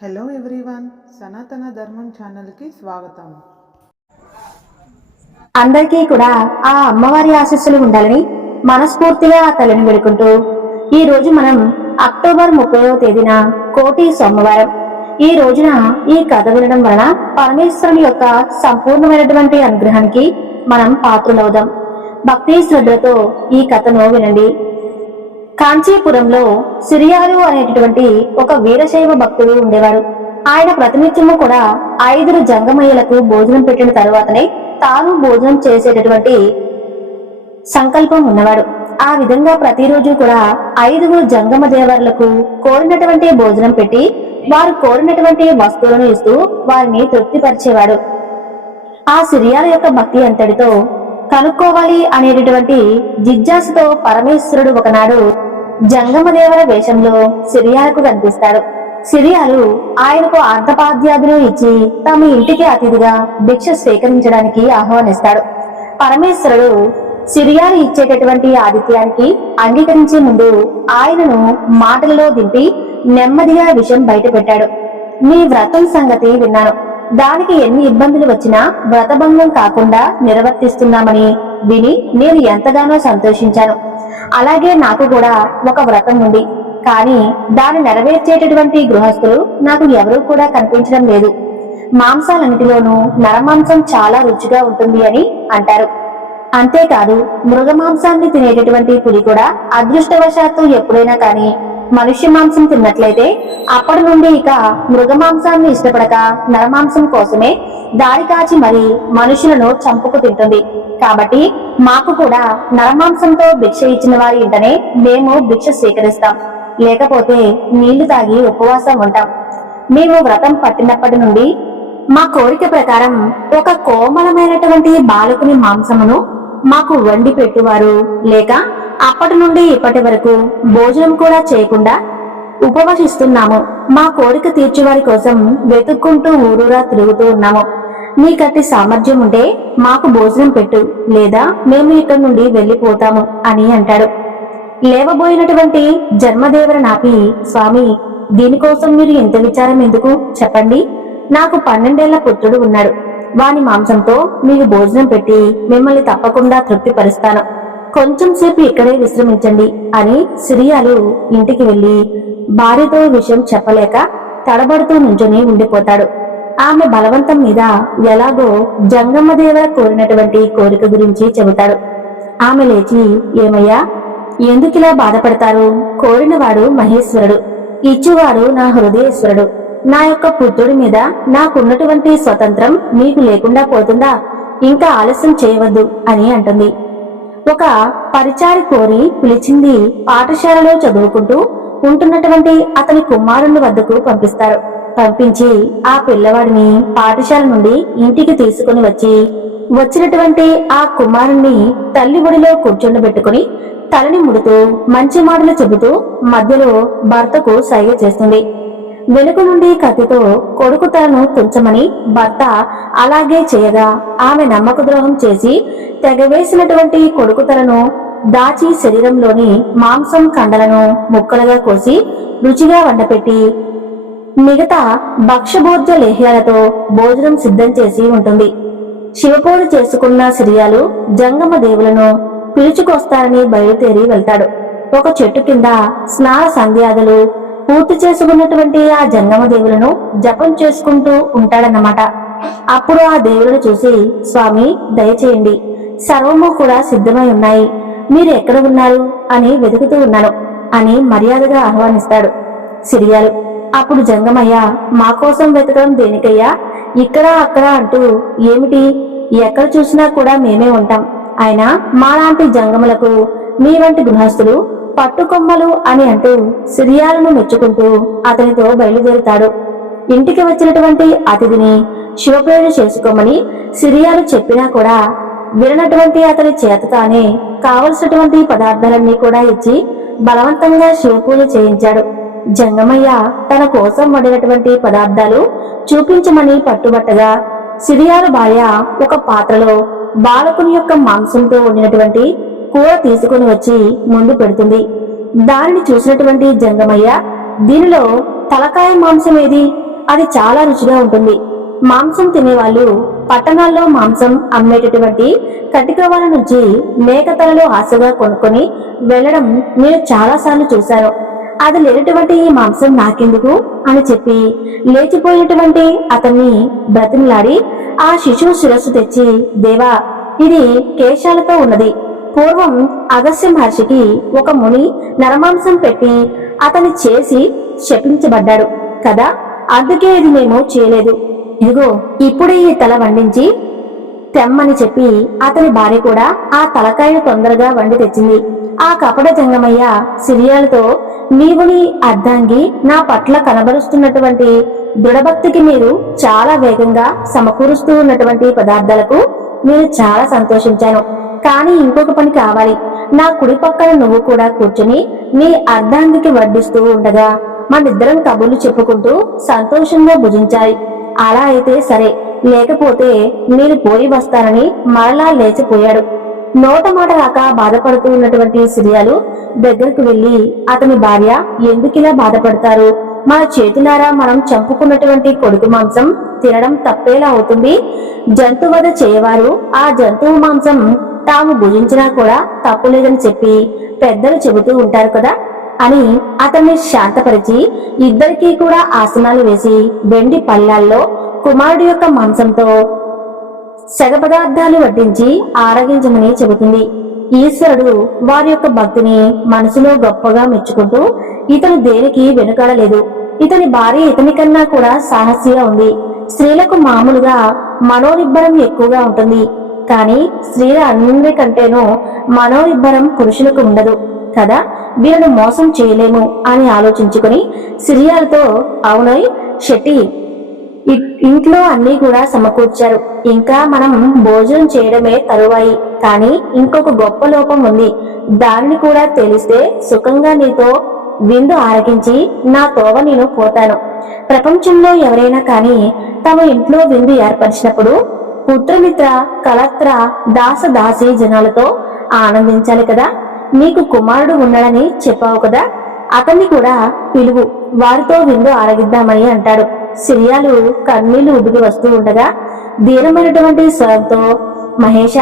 Hello everyone సనాతన ధర్మం ఛానల్కి స్వాగతం. అందరికీ కూడా ఆ అమ్మవారి ఆశీస్సులు ఉండాలని మనస్ఫూర్తిగా ఆ వేడుకుంటూ ఈ రోజు మనం అక్టోబర్ ముప్పైవ తేదీన కోటి సోమవారం. ఈ రోజున ఈ కథ వినడం వలన పరమేశ్వరుని యొక్క సంపూర్ణమైనటువంటి అనుగ్రహానికి మనం పాత్రులవుదాం. భక్తి శ్రద్ధలతో ఈ కథను వినండి. కాంచీపురంలో సిరియాలు అనేటటువంటి ఒక వీరశైవ భక్తుడు ఉండేవాడు. ఆయన ప్రతినిత్యము కూడా ఐదురు జంగమయ్యలకు భోజనం పెట్టిన తరువాతనే తాను భోజనం చేసేటటువంటి సంకల్పం ఉన్నవాడు. ఆ విధంగా ప్రతిరోజు కూడా ఐదుగురు జంగమ దేవర్లకు కోరినటువంటి భోజనం పెట్టి వారు కోరినటువంటి వస్తువులను ఇస్తూ వారిని తృప్తిపరిచేవాడు. ఆ సిరియాల యొక్క భక్తి అంతటితో కనుక్కోవాలి అనేటటువంటి జిజ్ఞాసతో పరమేశ్వరుడు ఒకనాడు జంగమదేవర వేషంలో సిరియాలకు కనిపిస్తాడు సిరియాలు ఆయనకు అర్ధపాద్యాదులు ఇచ్చి తమ ఇంటికి అతిథిగా భిక్ష స్వీకరించడానికి ఆహ్వానిస్తాడు పరమేశ్వరుడు సిరియాలు ఇచ్చేటటువంటి ఆదిత్యానికి అంగీకరించే ముందు ఆయనను మాటల్లో దింపి నెమ్మదిగా విషయం బయటపెట్టాడు. మీ వ్రతం సంగతి విన్నాను. దానికి ఎన్ని ఇబ్బందులు వచ్చినా వ్రతభంగం కాకుండా నిర్వర్తిస్తున్నామని విని నేను ఎంతగానో సంతోషించాను. అలాగే నాకు కూడా ఒక వ్రతం ఉంది. కానీ దాన్ని నెరవేర్చేటటువంటి గృహస్థులు నాకు ఎవరూ కూడా కనిపించడం లేదు. మాంసాలన్నిటిలోనూ నరమాంసం చాలా రుచిగా ఉంటుంది అని అంటారు. అంతేకాదు మృగమాంసాన్ని తినేటటువంటి పులి కూడా అదృష్టవశాత్తు ఎప్పుడైనా కానీ మనుష్య మాంసం తిన్నట్లయితే అప్పటి నుండి ఇక మృగ మాంసాన్ని ఇష్టపడక నరమాంసం కోసమే దారి కాచి మరి మనుషులను చంపుకు తింటుంది. కాబట్టి మాకు కూడా నరమాంసంతో భిక్ష ఇచ్చిన వారి ఇంటనే మేము భిక్ష స్వీకరిస్తాం. లేకపోతే నీళ్ళు తాగి ఉపవాసం ఉంటాం. మేము వ్రతం పట్టినప్పటి నుండి మా కోరిక ప్రకారం ఒక కోమలమైనటువంటి బాలకుని మాంసమును మాకు వండి పెట్టువారు లేక అప్పటి నుండి ఇప్పటి వరకు భోజనం కూడా చేయకుండా ఉపవసిస్తున్నాము. మా కోరిక తీర్చేవారి కోసం వెతుక్కుంటూ ఊరూరా తిరుగుతూ ఉన్నాము. నీకట్టి సామర్థ్యం ఉంటే మాకు భోజనం పెట్టు లేదా మేము ఇక్కడి నుండి వెళ్ళిపోతాము అని అంటాడు. లేవబోయినటువంటి జన్మదేవర నాపి స్వామి దీనికోసం మీరు ఎంత విచారం ఎందుకు? చెప్పండి. నాకు పన్నెండేళ్ళ పుత్రుడు ఉన్నాడు. వాని మాంసంతో మీకు భోజనం పెట్టి మిమ్మల్ని తప్పకుండా తృప్తిపరుస్తాను. కొంచెం సేపు ఇక్కడే విశ్రమించండి అని సిరియాలు ఇంటికి వెళ్ళి భార్యతో విషయం చెప్పలేక తడబడుతూ నుంచొని ఉండిపోతాడు. ఆమె బలవంతం మీద ఎలాగో జంగమ్మదేవ కోరినటువంటి కోరిక గురించి చెబుతాడు. ఆమె లేచి ఏమయ్యా ఎందుకిలా బాధపడతారు? కోరినవాడు మహేశ్వరుడు. ఇచ్చువాడు నా హృదయేశ్వరుడు. నా యొక్క పుత్రుడి మీద నాకున్నటువంటి స్వతంత్రం మీకు లేకుండా పోతుందా? ఇంకా ఆలస్యం చేయవద్దు అని అంటుంది. ఒక పరిచారి కోరి పిలిచింది పాఠశాలలో చదువుకుంటూ ఉంటున్నటువంటి అతని కుమారుని వద్దకు పంపిస్తారు. పంపించి ఆ పిల్లవాడిని పాఠశాల నుండి ఇంటికి తీసుకుని వచ్చి వచ్చినటువంటి ఆ కుమారుణ్ణి తల్లి ఒడిలో కూర్చుండబెట్టుకుని తలని ముడుతూ మంచి మాటలు చెబుతూ మధ్యలో భర్తకు సైగ చేస్తుంది. వెనుక నుండి కత్తితో కొడుకు తలను తుంచమని భర్త అలాగే చేయగా ఆమె నమ్మక ద్రోహం చేసి తెగవేసినటువంటి కొడుకు తలను దాచి శరీరంలోని మాంసం కండలను ముక్కలుగా కోసి రుచిగా వండపెట్టి మిగతా భక్షభోజ లేహ్యాలతో భోజనం సిద్ధం చేసి ఉంటుంది. శివపూజ చేసుకున్న సిరియాలు జంగమ దేవులను పిలుచుకొస్తారని బయలుదేరి వెళ్తాడు. ఒక చెట్టు కింద స్నాన సంధ్యాదులు పూర్తి చేసుకున్నటువంటి ఆ జంగమ దేవులను జపం చేసుకుంటూ ఉంటాడన్నమాట. అప్పుడు ఆ దేవులను చూసి స్వామి దయచేయండి. సర్వము కూడా సిద్ధమై ఉన్నాయి. మీరు ఎక్కడ ఉన్నారు? అని వెతుకుతూ ఉన్నాను. అని మర్యాదగా ఆహ్వానిస్తాడు సిరియాలు. అప్పుడు జంగమయ్య మా కోసం వెతకడం దేనికయ్యా? ఇక్కడ అక్కడ అంటూ ఏమిటి? ఎక్కడ చూసినా కూడా మేమే ఉంటాం. అయినా మాలాంటి జంగములకు మీ వంటి గృహస్థులు పట్టుకొమ్మలు అని అంటూ సిరియాలను మెచ్చుకుంటూ అతనితో బయలుదేరుతాడు. ఇంటికి వచ్చినటువంటి అతిథిని శివప్రేరణ చేసుకోమని సిరియాలు చెప్పినా కూడా విననటువంటి అతని చేతతోనే కావలసినటువంటి పదార్థాలన్నీ కూడా ఇచ్చి బలవంతంగా శివపూజ చేయించాడు. జంగమయ్య తన కోసం వండినటువంటి పదార్థాలు చూపించమని పట్టుబట్టగా సిరియాల భార్య ఒక పాత్రలో బాలకుని యొక్క మాంసంతో వండినటువంటి కూర తీసుకుని వచ్చి ముందు పెడుతుంది. దానిని చూసినటువంటి జంగమయ్య దీనిలో తలకాయ మాంసం ఏది? అది చాలా రుచిగా ఉంటుంది. మాంసం తినేవాళ్ళు పట్టణాల్లో మాంసం అమ్మేటటువంటి కటికవాల నుంచి మేకతలలో ఆశగా కొనుక్కొని వెళ్ళడం నేను చాలాసార్లు చూశాను. అది లేనటువంటి ఈ మాంసం నాకెందుకు? అని చెప్పి లేచిపోయినటువంటి అతన్ని బ్రతిమలాడి ఆ శిశువు శిరస్సు తెచ్చి దేవా ఇది కేశాలతో ఉన్నది. పూర్వం అగస్య మహర్షికి ఒక ముని నరమాంసం పెట్టి అతని చేసి శపించబడ్డాడు కదా? అందుకే ఇది మేము చేయలేదు. ఇదిగో ఇప్పుడే ఈ తల వండించి తెమ్మని చెప్పి అతని భార్య కూడా ఆ తలకాయను తొందరగా వండి తెచ్చింది. ఆ కపట జంగమయ్య సిరియాలతో నీవు నీ అర్ధాంగి నా పట్ల కనబరుస్తున్నటువంటి దృఢభక్తికి మీరు చాలా వేగంగా సమకూరుస్తూ ఉన్నటువంటి పదార్థాలకు నేను చాలా సంతోషించాను. కానీ ఇంకొక పని కావాలి. నా కుడి పక్కన నువ్వు కూడా కూర్చుని నీ అర్ధాంగికి వడ్డిస్తూ ఉండగా మనిద్దరం కబుర్లు చెప్పుకుంటూ సంతోషంగా భుజించాలి అలా అయితే సరే లేకపోతే నేను పోయి వస్తానని మరలా లేచిపోయాడు. నోట మాట రాక బాధపడుతూ ఉన్నటువంటి సిరియాలు దగ్గరకు వెళ్ళి అతని భార్య ఎందుకిలా బాధపడతారు? మన చేతులారా మనం చంపుకున్నటువంటి కొడుకు మాంసం తినడం తప్పేలా అవుతుంది. జంతువధ చేయవారు. ఆ జంతువు మాంసం తాము భుజించినా కూడా తప్పులేదని చెప్పి పెద్దలు చెబుతూ ఉంటారు కదా అని అతన్ని శాంతపరిచి ఇద్దరికీ కూడా ఆసనాలు వేసి వెండి పళ్ళాల్లో కుమారుడి యొక్క మాంసంతో సగ పదార్థాలు వడ్డించి ఆరగించమని చెబుతుంది. ఈశ్వరుడు వారి యొక్క భక్తిని మనసులో గొప్పగా మెచ్చుకుంటూ ఇతను దేనికి వెనుకాడలేదు. ఇతని భార్య ఇతని కన్నా కూడా సాహసిగా ఉంది. స్త్రీలకు మామూలుగా మనోనిబ్బరం ఎక్కువగా ఉంటుంది. కానీ స్త్రీల అందరికంటేనూ మనోనిబ్బరం పురుషులకు ఉండదు. కదా? వీళ్ళను మోసం చేయలేము అని ఆలోచించుకుని సిరియాలతో అవునోయ్ శెట్టి ఇంట్లో అన్నీ కూడా సమకూర్చారు. ఇంకా మనం భోజనం చేయడమే తరువాయి. కానీ ఇంకొక గొప్ప లోపం ఉంది. దానిని కూడా తెలిస్తే సుఖంగా నీతో విందు ఆరగించి నా తోవ నేను పోతాను. ప్రపంచంలో ఎవరైనా కానీ తమ ఇంట్లో విందు ఏర్పరిచినప్పుడు పుత్రమిత్ర కలత్ర దాస దాసి జనాలతో ఆనందించాలి కదా? నీకు కుమారుడు ఉన్నాడని చెప్పావు కదా? అతన్ని కూడా పిలువు. వారితో విందు ఆరగిద్దామని అంటాడు. సిరియాలు కన్నీళ్ళు ఉడికి వస్తూ ఉండగా ధీరమైనటువంటి స్వరంతో మహేష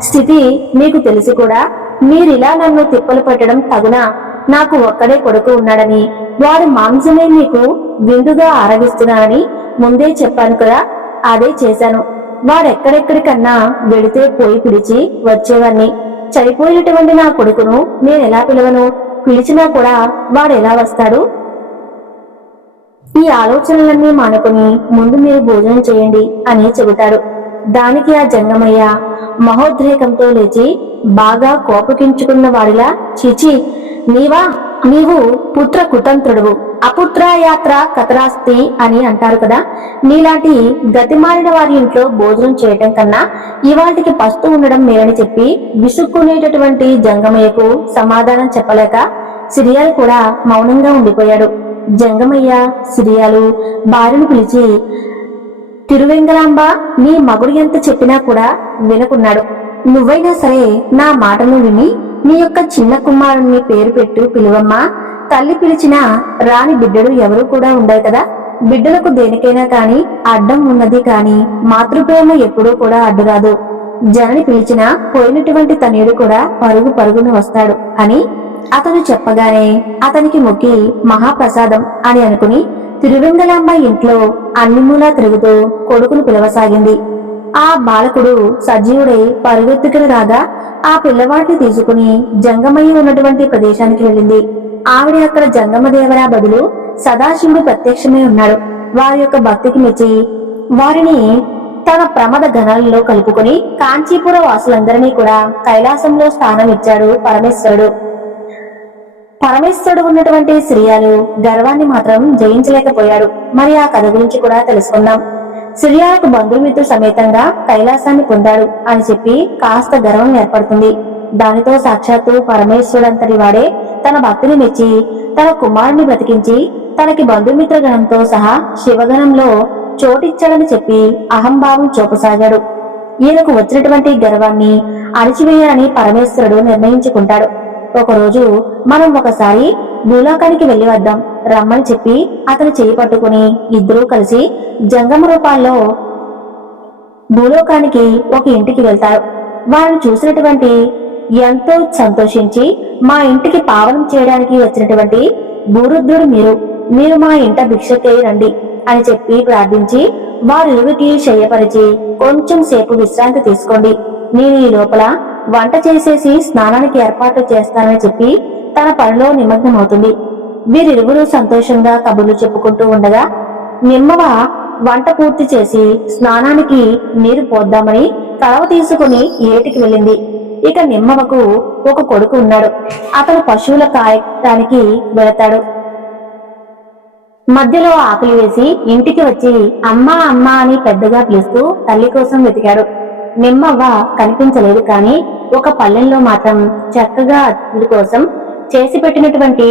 స్థితి మీకు తెలిసి కూడా. మీరిలా నన్ను తిప్పలు పెట్టడం తగునా? నాకు ఒక్కడే కొడుకు ఉన్నాడని. వారి మాంసమే మీకు విందుగా ఆరగిస్తున్నానని ముందే చెప్పాను కదా. అదే చేశాను. వాడెక్కడెక్కడికన్నా వెళితే పోయి పిలిచి వచ్చేవాణ్ణి. చనిపోయినటువంటి నా కొడుకును నేను ఎలా పిలవను? పిలిచినా కూడా వాడు ఎలా వస్తాడు? ఈ ఆలోచనలన్నీ మానుకుని ముందు మీరు భోజనం చేయండి అని చెబుతాడు. దానికి ఆ జంగమయ్య మహోద్రేకంతో లేచి బాగా కోపగించుకున్న వాడిలా చిచి నీవా? నీవు పుత్ర కుతంత్రుడువు. అపుత్ర యాత్ర కతరాస్తి అని అంటారు కదా. నీలాంటి గతిమారిన వారి ఇంట్లో భోజనం చేయటం కన్నా ఇవాటికి పస్తు ఉండడం మేలని చెప్పి విసుక్కునేటటువంటి జంగమయ్యకు సమాధానం చెప్పలేక సిరియాలు కూడా మౌనంగా ఉండిపోయాడు. జంగమయ్య సిరియాలు భార్యను పిలిచి తిరువెంగలాంబ నీ మగుడు ఎంత చెప్పినా కూడా వినకున్నాడు. నువ్వైనా సరే నా మాటను విని నీ యొక్క చిన్న కుమారుణ్ణి పేరు పెట్టు పిలువమ్మా. తల్లి పిలిచినా రాని బిడ్డడు ఎవరు కూడా ఉండవు కదా. బిడ్డలకు దేనికైనా కాని అడ్డం ఉన్నది కాని మాతృప్రేమ ఎప్పుడూ కూడా అడ్డురాదు. జనని పిలిచినా పోయినటువంటి తనయుడు కూడా పరుగు పరుగున వస్తాడు అని అతను చెప్పగానే అతనికి మొక్కి మహాప్రసాదం అని అనుకుని తిరువెంగలాంబ ఇంట్లో అన్ని మూలా తిరుగుతూ కొడుకును పిలవసాగింది. ఆ బాలకుడు సజీవుడై పరుగెత్తుకుని రాగా ఆ పిల్లవాడిని తీసుకుని జంగమయ్య ఉన్నటువంటి ప్రదేశానికి వెళ్ళింది. ఆవిడ అక్కడ జంగమదేవరా బదులు సదాశివుడు ప్రత్యక్షమై ఉన్నాడు. వారి యొక్క భక్తికి మెచ్చి వారిని తన ప్రమద గణాలలో కలుపుకొని కాంచీపుర వాసులందరినీ కూడా కైలాసంలో స్థానం ఇచ్చాడు పరమేశ్వరుడు. పరమేశ్వరుడు ఉన్నటువంటి శ్రీయాలు గర్వాన్ని మాత్రం జయించలేకపోయాడు మరి ఆ కథ గురించి కూడా తెలుసుకుందాం. శ్రీయాలకు బంధుమిత్రు సమేతంగా కైలాసాన్ని పొందాడు అని చెప్పి కాస్త గర్వం ఏర్పడుతుంది. దానితో సాక్షాత్తు పరమేశ్వరుడంతటి వాడే తన భక్తిని మెచ్చి తన కుమారుని బ్రతికించి తనకి బంధుమిత్రగణంతో సహా శివగణంలో చోటిచ్చాడని చెప్పి అహంభావం చూపసాగాడు. ఈయనకు వచ్చినటువంటి గర్వాన్ని అణిచివేయాలని పరమేశ్వరుడు నిర్ణయించుకుంటాడు. ఒకరోజు మనం ఒకసారి భూలోకానికి వెళ్ళి వద్దాం రమ్మని చెప్పి అతను చేయి పట్టుకుని ఇద్దరూ కలిసి జంగమ రూపాల్లో భూలోకానికి ఒక ఇంటికి వెళ్తారు. వారిని చూసినటువంటి ఎంతో సంతోషించి మా ఇంటికి పావనం చేయడానికి వచ్చినటువంటి భూరుద్రుడు మీరు. మీరు మా ఇంట భిక్షకై రండి అని చెప్పి ప్రార్థించి వారిరువుకి శయ్యపరిచి కొంచెం సేపు విశ్రాంతి తీసుకోండి. నేను ఈ లోపల వంట చేసేసి స్నానానికి ఏర్పాట్లు చేస్తానని చెప్పి తన పనిలో నిమగ్నమవుతుంది. వీరిరువురు సంతోషంగా కబుర్లు చెప్పుకుంటూ ఉండగా నిమ్మవ వంట పూర్తి చేసి స్నానానికి నీరు పోద్దామని కలవ తీసుకుని ఏటికి వెళ్ళింది? ఇక నిమ్మవకు ఒక కొడుకు ఉన్నాడు. అతను పశువుల కాయటానికి వెళతాడు. మధ్యలో ఆకలి వేసి ఇంటికి వచ్చి అమ్మా అమ్మా అని పెద్దగా పిలుస్తూ తల్లి కోసం వెతికాడు. నిమ్మవ్వ కనిపించలేదు కానీ ఒక పల్లెల్లో మాత్రం చక్కగా అతడి కోసం చేసి పెట్టినటువంటి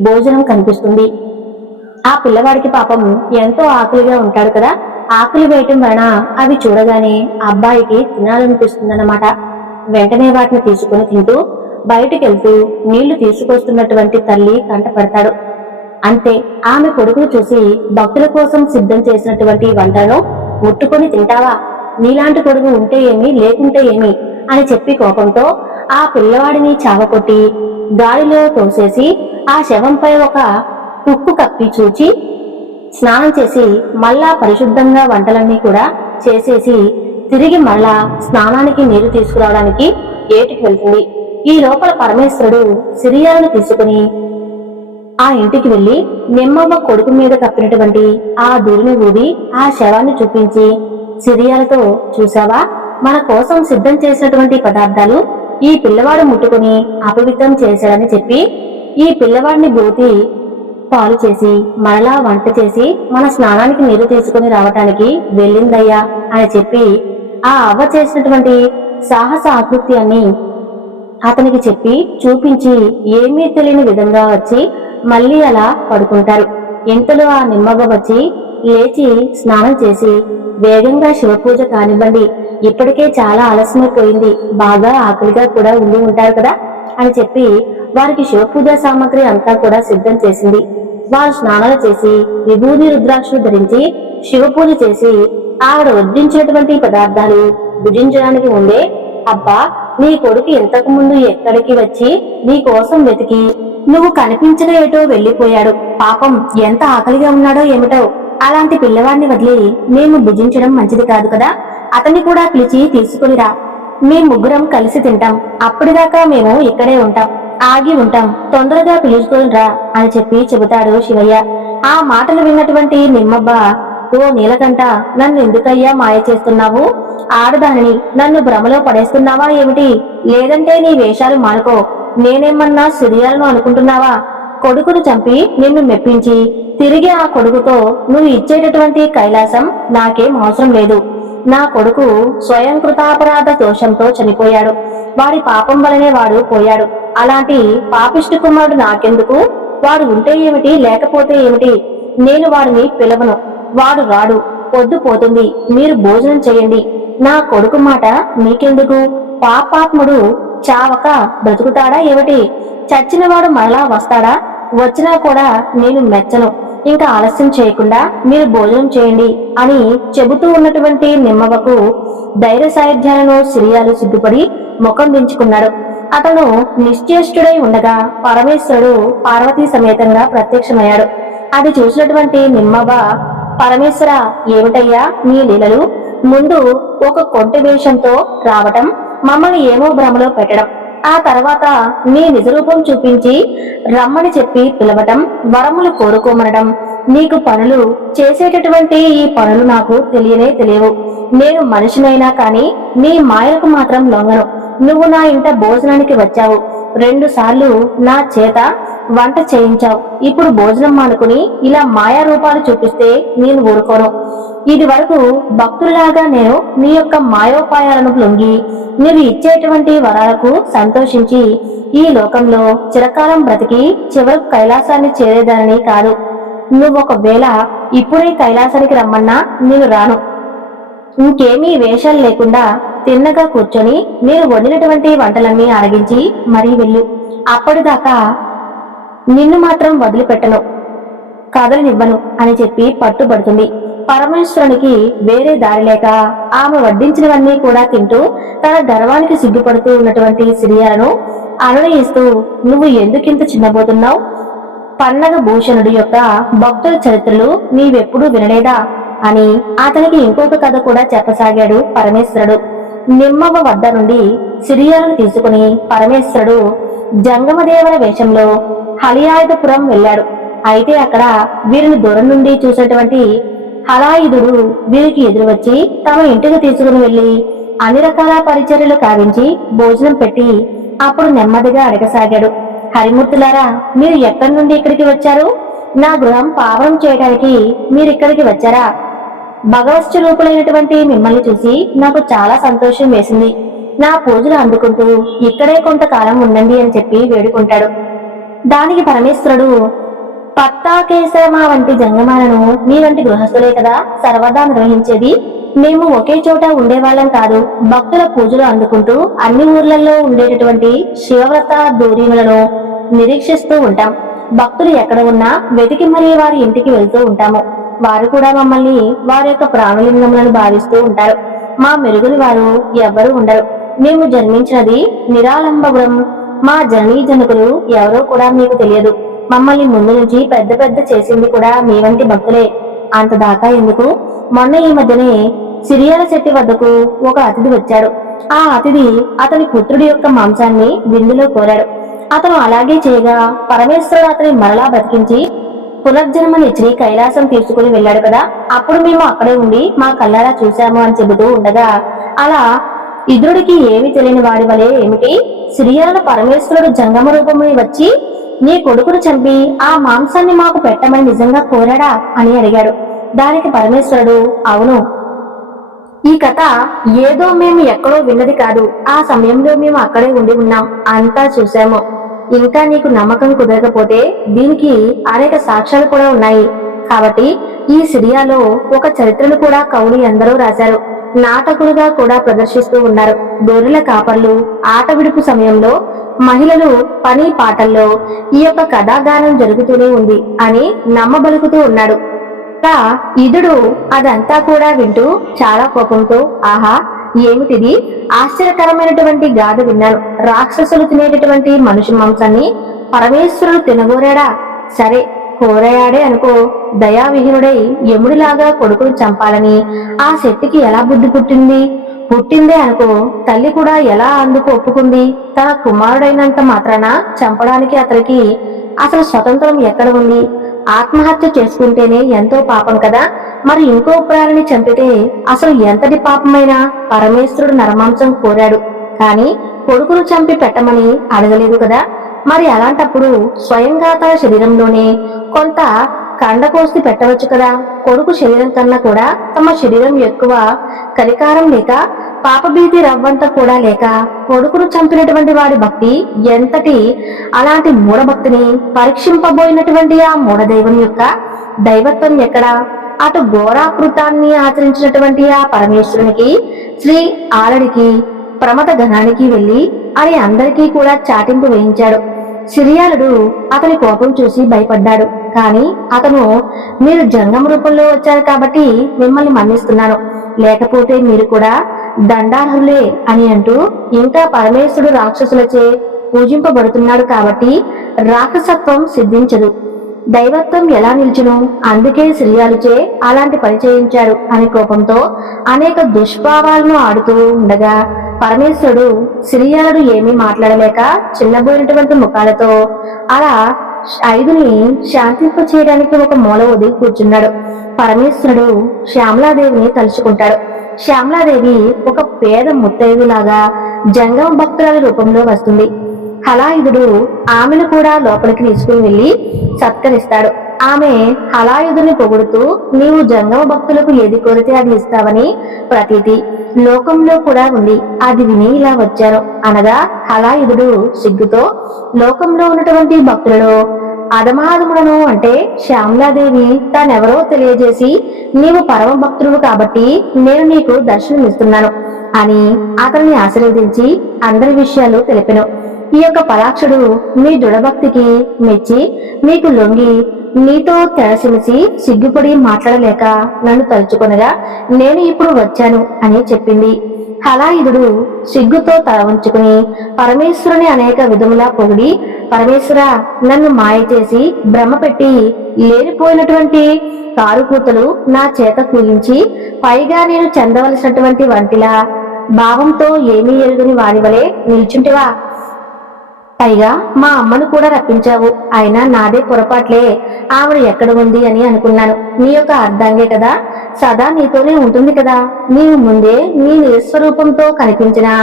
భోజనం కనిపిస్తుంది. ఆ పిల్లవాడికి పాపం ఎంతో ఆకలిగా ఉంటాడు కదా. ఆకలి వేయటం వలన అవి చూడగానే అబ్బాయికి తినాలనిపిస్తుందన్నమాట. వెంటనే వాటిని తీసుకుని తింటూ బయటికి వెళ్తూ నీళ్ళు తీసుకొస్తున్నటువంటి తల్లి కంటపడతాడు. అంతే ఆమె కొడుకును చూసి భక్తుల కోసం సిద్ధం చేసినటువంటి వంటను ముట్టుకొని తింటావా? నీలాంటి కొడుకు ఉంటే ఏమి లేకుంటే ఏమి అని చెప్పి కోపంతో ఆ పిల్లవాడిని చావకొట్టి గాలిలో తోసేసి ఆ శవంపై ఒక తుక్కు కప్పి చూచి స్నానం చేసి మళ్ళా పరిశుద్ధంగా వంటలన్నీ కూడా చేసేసి తిరిగి మళ్ళా స్నానానికి నీరు తీసుకురావడానికి ఏటికి వెళ్తుంది. ఈ లోపల పరమేశ్వరుడు సిరియాలను తీసుకుని ఆ ఇంటికి వెళ్ళి నిమ్మమ్మ కొడుకు మీద కప్పినటువంటి ఆ దూరిని ఊది ఆ శవాన్ని చూపించి సిరియాలతో చూసావా? మన కోసం సిద్ధం చేసినటువంటి పదార్థాలు ఈ పిల్లవాడు ముట్టుకుని అపవిత్రం చేశాడని చెప్పి ఈ పిల్లవాడిని బోతి పాలు చేసి మరలా వంట చేసి మన స్నానానికి నీరు తీసుకుని రావటానికి వెళ్ళిందయ్యా అని చెప్పి ఆ అవ్వ చేసినటువంటి సాహస ఆకృత్యాన్ని అతనికి చెప్పి చూపించి ఏమీ తెలియని విధంగా వచ్చి మళ్ళీ అలా పడుకుంటారు. ఇంతలో ఆ నిమ్మవ్వ వచ్చి లేచి స్నానం చేసి వేగంగా శివపూజ కానివ్వండి ఇప్పటికే చాలా ఆలస్యమైపోయింది బాగా ఆకలిగా కూడా ఉండి ఉంటారు కదా అని చెప్పి వారికి శివపూజ సామాగ్రి అంతా కూడా సిద్ధం చేసింది. వారు స్నానాలు చేసి విభూది రుద్రాక్షలు ధరించి శివపూజ చేసి ఆవిడ వడ్డించినటువంటి పదార్థాలు భుజించడానికి ముందే అబ్బా నీ కొడుకు ఇంతకు ముందు ఎక్కడికి వచ్చి నీ కోసం వెతికి? నువ్వు కనిపించిన ఏటో వెళ్ళిపోయాడు పాపం ఎంత ఆకలిగా ఉన్నాడో ఏమిటో. అలాంటి పిల్లవాడిని వదిలి మేము భుజించడం మంచిది కాదు కదా. అతన్ని కూడా పిలిచి తీసుకునిరా మేం ముగ్గురం కలిసి తింటాం. అప్పటిదాకా మేము ఇక్కడే ఉంటాం. ఆగి ఉంటాం. తొందరగా పిలుచుకొని రా అని చెప్పి చెబుతాడు శివయ్య. ఆ మాటలు విన్నటువంటి నిమ్మబ్బ ఓ నీలకంట నన్ను ఎందుకయ్యా మాయ చేస్తున్నావు? ఆడదానిని నన్ను భ్రమలో పడేస్తున్నావా ఏమిటి? లేదంటే నీ వేషాలు మానుకో. నేనేమన్నా సిరియాలను అనుకుంటున్నావా? కొడుకును చంపి నిన్ను మెప్పించి తిరిగి ఆ కొడుకుతో నువ్వు ఇచ్చేటటువంటి కైలాసం నాకేం అవసరం లేదు. నా కొడుకు స్వయం కృతాపరాధ దోషంతో చనిపోయాడు. వాడి పాపం వలనే వాడు పోయాడు. అలాంటి పాపిష్టి కుమారుడు నాకెందుకు? వాడు ఉంటే ఏమిటి? లేకపోతే ఏమిటి? నేను వాడిని పిలవను. వాడు రాడు. పొద్దు పోతుంది. మీరు భోజనం చేయండి. నా కొడుకు మాట మీకెందుకు? పాపాత్ముడు చావక బ్రతుకుతాడా ఏమిటి? చచ్చినవాడు మరలా వస్తాడా? వచ్చినా కూడా నేను మెచ్చను. ఇంకా ఆలస్యం చేయకుండా మీరు భోజనం చేయండి అని చెబుతూ ఉన్నటువంటి నిమ్మవకు ధైర్య సాయుధ్యాలను సిరియాలు సిగ్గుపడి ముఖం దించుకున్నాడు అతను నిశ్చేష్టుడై ఉండగా పరమేశ్వరుడు పార్వతీ సమేతంగా ప్రత్యక్షమయ్యాడు. అది చూసినటువంటి నిమ్మవ పరమేశ్వర ఏమిటయ్యా మీ లీలలు? ముందు ఒక కొంటి వేషంతో రావటం మమ్మల్ని ఏమో భ్రమలో పెట్టడం. ఆ తర్వాత నీ నిజరూపం చూపించి రమ్మని చెప్పి పిలవటం వరములు కోరుకోమనడం. నీకు పనులు చేసేటటువంటి ఈ పనులు నాకు తెలియనే తెలియవు. నేను మనిషినైనా కానీ నీ మాయలకు మాత్రం లొంగను. నువ్వు నా ఇంట భోజనానికి వచ్చావు. రెండు సార్లు నా చేత వంట చేయించావు. ఇప్పుడు భోజనం మానుకుని ఇలా మాయా రూపాలు చూపిస్తే నేను ఊరుకోను. ఇది వరకు భక్తులాగా నేను నీ యొక్క మాయోపాయాలను లొంగి నీవు ఇచ్చేటువంటి వరాలకు సంతోషించి ఈ లోకంలో చిరకాలం బ్రతికి చివరకు కైలాసాన్ని చేరేదానని కాదు. నువ్వు ఒకవేళ ఇప్పుడే కైలాసానికి రమ్మన్నా నేను రాను. ఇంకేమీ వేషాలు లేకుండా తిన్నగా కూర్చొని నేను వండినటువంటి వంటలన్నీ అరగించి మరీ వెళ్ళు. అప్పటిదాకా నిన్ను మాత్రం వదిలిపెట్టను. కదలనివ్వను అని చెప్పి పట్టుబడుతుంది. పరమేశ్వరునికి వేరే దారి లేక ఆమె వడ్డించినవన్నీ కూడా తింటూ తన గర్వానికి సిగ్గుపడుతూ ఉన్నటువంటి సిరియాలను అనునయిస్తూ నువ్వు ఎందుకింత చిన్నబోతున్నావు? పన్నగ భూషణుడి యొక్క భక్తుల చరిత్రలు నీవెప్పుడూ వినలేదా? అని అతనికి ఇంకొక కథ కూడా చెప్పసాగాడు పరమేశ్వరుడు. నిమ్మవ వద్ద నుండి సిరియాలను తీసుకుని పరమేశ్వరుడు జంగమదేవర వేషంలో హలియాయుధపురం వెళ్ళాడు. అయితే అక్కడ వీరిని దూరం నుండి చూసేటువంటి హలాయుధుడు వీరికి ఎదురు వచ్చి తమ ఇంటికి తీసుకుని వెళ్ళి అన్ని రకాల పరిచర్యలు కావించి భోజనం పెట్టి అప్పుడు నెమ్మదిగా అడగసాగాడు. హరిమూర్తులారా మీరు ఎక్కడి నుండి ఇక్కడికి వచ్చారు? నా గృహం పావనం చేయడానికి మీరు ఇక్కడికి వచ్చారా? భగవత్ రూపులైనటువంటి మిమ్మల్ని చూసి నాకు చాలా సంతోషం వేసింది. నా పూజలు అందుకుంటూ ఇక్కడే కొంతకాలం ఉండండి అని చెప్పి వేడుకుంటాడు. దానికి పరమేశ్వరుడు పత్తాకేశమా వంటి జంగమాలను మీ వంటి గృహస్థులే కదా సర్వదా నిర్వహించేది? మేము ఒకే చోట ఉండేవాళ్ళం కాదు. భక్తుల పూజలు అందుకుంటూ అన్ని ఊర్లలో ఉండేటటువంటి శివవ్రత దూరీములను నిరీక్షిస్తూ ఉంటాం. భక్తులు ఎక్కడ ఉన్నా వెతికి మరీ వారి ఇంటికి వెళ్తూ ఉంటాము. వారు కూడా మమ్మల్ని వారి యొక్క ప్రాణలింగములను భావిస్తూ ఉంటారు. మా మెరుగుని వారు ఎవ్వరూ ఉండరు. మేము జన్మించినది నిరాలంబపురం మా జర్నీ జనకులు ఎవరో కూడా మీకు తెలియదు. మమ్మల్ని ముందు నుంచి పెద్ద పెద్ద చేసింది కూడా మీ వంటి భక్తులే. అంత దాకా ఎందుకు? మొన్న ఈ మధ్యనే సిరియాల చెట్టు వద్దకు ఒక అతిథి వచ్చాడు. ఆ అతిథి అతని పుత్రుడి యొక్క మాంసాన్ని విందులో కోరాడు. అతను అలాగే చేయగా పరమేశ్వరుడు అతని మరలా బతికించి పునర్జన్మనిచ్చి కైలాసం తీసుకుని వెళ్ళాడు కదా. అప్పుడు మేము అక్కడే ఉండి మా కళ్ళారా చూశాము అని చెబుతూ ఉండగా అలా ఇంద్రుడికి ఏమి తెలియని వాడి వలె ఏమిటి? సిరియాలను పరమేశ్వరుడు జంగమ రూపముని వచ్చి నీ కొడుకును చంపి ఆ మాంసాన్ని మాకు పెట్టమని నిజంగా కోరాడా? అని అడిగాడు. దానికి పరమేశ్వరుడు అవును. ఈ కథ ఏదో మేము ఎక్కడో విన్నది కాదు. ఆ సమయంలో మేము అక్కడే ఉండి ఉన్నాం. అంతా చూశాము. ఇంకా నీకు నమ్మకం కుదరకపోతే దీనికి అనేక సాక్ష్యాలు కూడా ఉన్నాయి. కాబట్టి ఈ సిరియాలో ఒక చరిత్రను కూడా కవులు ఎందరో రాశారు. నాటకుడుగా కూడా ప్రదర్శిస్తూ ఉన్నారు. గొర్రెల కాపర్లు ఆట విడుపు సమయంలో మహిళలు పని పాటల్లో ఈ యొక్క కథాగానం జరుగుతూనే ఉంది అని నమ్మబలుకుతూ ఉన్నాడు. తా ఇదుడు అదంతా కూడా వింటూ చాలా కోపంతో ఆహా ఏమిటిది? ఆశ్చర్యకరమైనటువంటి గాథ విన్నాను. రాక్షసులు తినేటటువంటి మనుషు మాంసాన్ని పరమేశ్వరుడు తినగోరాడా? సరే కోరయాడే అనుకో దయావిహీనుడై యముడిలాగా కొడుకును చంపాలని ఆ శక్తికి ఎలా బుద్ధి పుట్టింది? పుట్టిందే అనుకో తల్లి కూడా ఎలా అందుకు ఒప్పుకుంది? తన కుమారుడైనంత మాత్రాన చంపడానికి అతనికి అసలు స్వతంత్రం ఎక్కడ ఉంది? ఆత్మహత్య చేసుకుంటేనే ఎంతో పాపం కదా? మరి ఇంకో ప్రాణిని చంపితే అసలు ఎంతటి పాపమైనా పరమేశ్వరుడు నరమాంసం కోరాడు. కాని కొడుకును చంపి పెట్టమని అడగలేదు కదా? మరి అలాంటప్పుడు స్వయంగా తన శరీరంలోనే కొంత కండకోసి పెట్టవచ్చు కదా. కొడుకు శరీరం కన్నా కూడా తమ శరీరం ఎక్కువ. కరికారం లేక పాపభీతి రవ్వంత కూడా లేక కొడుకును చంపినటువంటి వాడి భక్తి ఎంతటి? అలాంటి మూఢభక్తిని పరీక్షింపబోయినటువంటి ఆ మూఢదైవం యొక్క దైవత్వం ఎక్కడ? అటు ఘోరాకృతాన్ని ఆచరించినటువంటి ఆ పరమేశ్వరునికి శ్రీ ఆలడికి ప్రమద ఘనానికి వెళ్ళి అని అందరికీ కూడా చాటింపు వేయించాడు. సిరియాలుడు అతని కోపం చూసి భయపడ్డాడు. కానీ అతను మీరు జంగం రూపంలో వచ్చారు కాబట్టి మిమ్మల్ని మన్నిస్తున్నాను. లేకపోతే మీరు కూడా దండార్హులే అని అంటూ ఇంకా పరమేశ్వరుడు రాక్షసులచే పూజింపబడుతున్నాడు కాబట్టి రాక్షసత్వం సిద్ధించదు. దైవత్వం ఎలా నిల్చును అందుకే శ్రీయాలుచే అలాంటి పని చేయించాడు కోపంతో అనేక దుష్భావాలను ఆడుతూ ఉండగా పరమేశ్వరుడు సిరియాలుడు ఏమీ మాట్లాడలేక చిన్నబోయినటువంటి ముఖాలతో అలా ఐదుని శాంతింప చేయడానికి ఒక మూల ఒదిగి కూర్చున్నాడు. పరమేశ్వరుడు శ్యామలాదేవిని తలుచుకుంటాడు. శ్యామలాదేవి ఒక పేద ముత్తైదులాగా జంగమ భక్తుల రూపంలో వస్తుంది. హలాయుధుడు ఆమెను కూడా లోపలికి తీసుకుని వెళ్ళి సత్కరిస్తాడు. ఆమె హలాయుధుని పొగుడుతూ నీవు జంగమ భక్తులకు ఏది కోరితే అది ఇస్తావని ప్రతీతి లోకంలో కూడా ఉంది. అది విని ఇలా వచ్చాను. అనగా హలాయుధుడు సిగ్గుతో లోకంలో ఉన్నటువంటి భక్తులలో అధమాధములను అంటే శ్యామలాదేవి తానెవరో తెలియజేసి నీవు పరమ భక్తుడు కాబట్టి నేను నీకు దర్శనం ఇస్తున్నాను అని అతన్ని ఆశీర్వదించి అందరి విషయాలు తెలిపెను. ఈ యొక్క పరాక్షుడు మీ దృఢభక్తికి మెచ్చి మీకు లొంగి నీతో తెరసిలిసి సిగ్గుపడి మాట్లాడలేక నన్ను తలుచుకొనగా నేను ఇప్పుడు వచ్చాను అని చెప్పింది. హలాయుధుడు సిగ్గుతో తల ఉంచుకుని పరమేశ్వరుని అనేక విధములా పొగిడి పరమేశ్వర నన్ను మాయ చేసి భ్రమ పెట్టి లేనిపోయినటువంటి కారుకూతలు నా చేత కూలించి పైగా నేను చెందవలసినటువంటి వంటిలా భావంతో ఏమీ ఎరుగని వారి వలె నిల్చుంటివా? పైగా మా అమ్మను కూడా రప్పించావు. అయినా నాదే పొరపాట్లే. ఆవిడ ఎక్కడ ఉంది అని అనుకున్నాను. నీ యొక్క అర్థంగే కదా. సదా నీతోనే ఉంటుంది కదా. నీవు ముందే నీ నిస్వరూపంతో కనిపించినా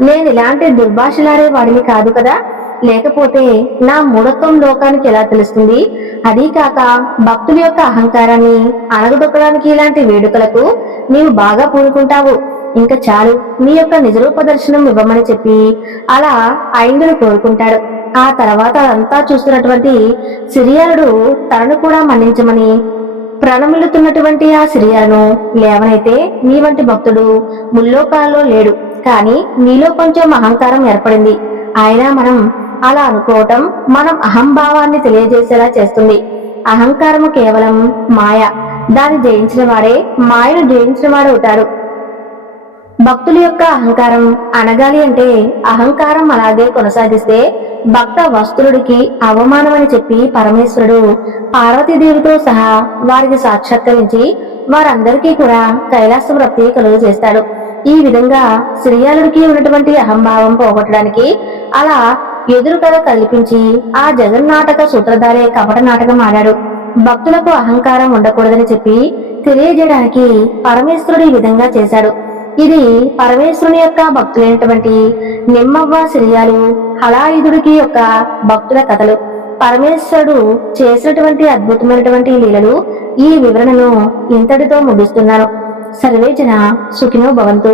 నేను ఇలాంటి దుర్భాషలాడే వాడిని కాదు కదా. లేకపోతే నా మూఢత్వం లోకానికి ఎలా తెలుస్తుంది? అదీ కాక భక్తుల యొక్క అహంకారాన్ని అణగదొక్కడానికి ఇలాంటి వేడుకలకు నీవు బాగా పూనుకుంటావు. ఇంకా చాలు నీ యొక్క నిజరూప దర్శనం ఇవ్వమని చెప్పి అలా ఐందుడు కోరుకుంటాడు. ఆ తర్వాత అదంతా చూస్తున్నటువంటి సిరియాలుడు తనను కూడా మన్నించమని ప్రణమిల్లుతున్నటువంటి ఆ సిరియాలను లేవనైతే నీ వంటి భక్తుడు ముల్లోకాల్లో లేడు. కానీ నీలో కొంచెం అహంకారం ఏర్పడింది. అయినా మనం అలా అనుకోవటం మనం అహంభావాన్ని తెలియజేసేలా చేస్తుంది. అహంకారము కేవలం మాయ. దాన్ని జయించిన వాడే మాయను జయించిన వాడవుతాడు భక్తుల యొక్క అహంకారం అనగాలి అంటే అహంకారం అలాగే కొనసాగిస్తే భక్త వస్తులుడికి అవమానమని చెప్పి పరమేశ్వరుడు పార్వతీదేవితో సహా వారికి సాక్షాత్కరించి వారందరికీ కూడా కైలాస వ్రప్తి కలుగు చేస్తాడు. ఈ విధంగా శ్రీయాలుడికి ఉన్నటువంటి అహంభావం పోగొట్టడానికి అలా ఎదురు కథ కల్పించి ఆ జగన్నాటక సూత్రధారే కపట నాటకం ఆడాడు. భక్తులకు అహంకారం ఉండకూడదని చెప్పి తెలియజేయడానికి పరమేశ్వరుడు ఈ విధంగా చేశాడు. ఇది పరమేశ్వరుని యొక్క భక్తులైనటువంటి నిమ్మవ్వ సిరియాలు హలాయుధుడికి యొక్క భక్తుల కథలు. పరమేశ్వరుడు చేసినటువంటి అద్భుతమైనటువంటి లీలలు ఈ వివరణను ఇంతటితో ముగిస్తున్నాను. సర్వేజన సుఖినో భవంతు.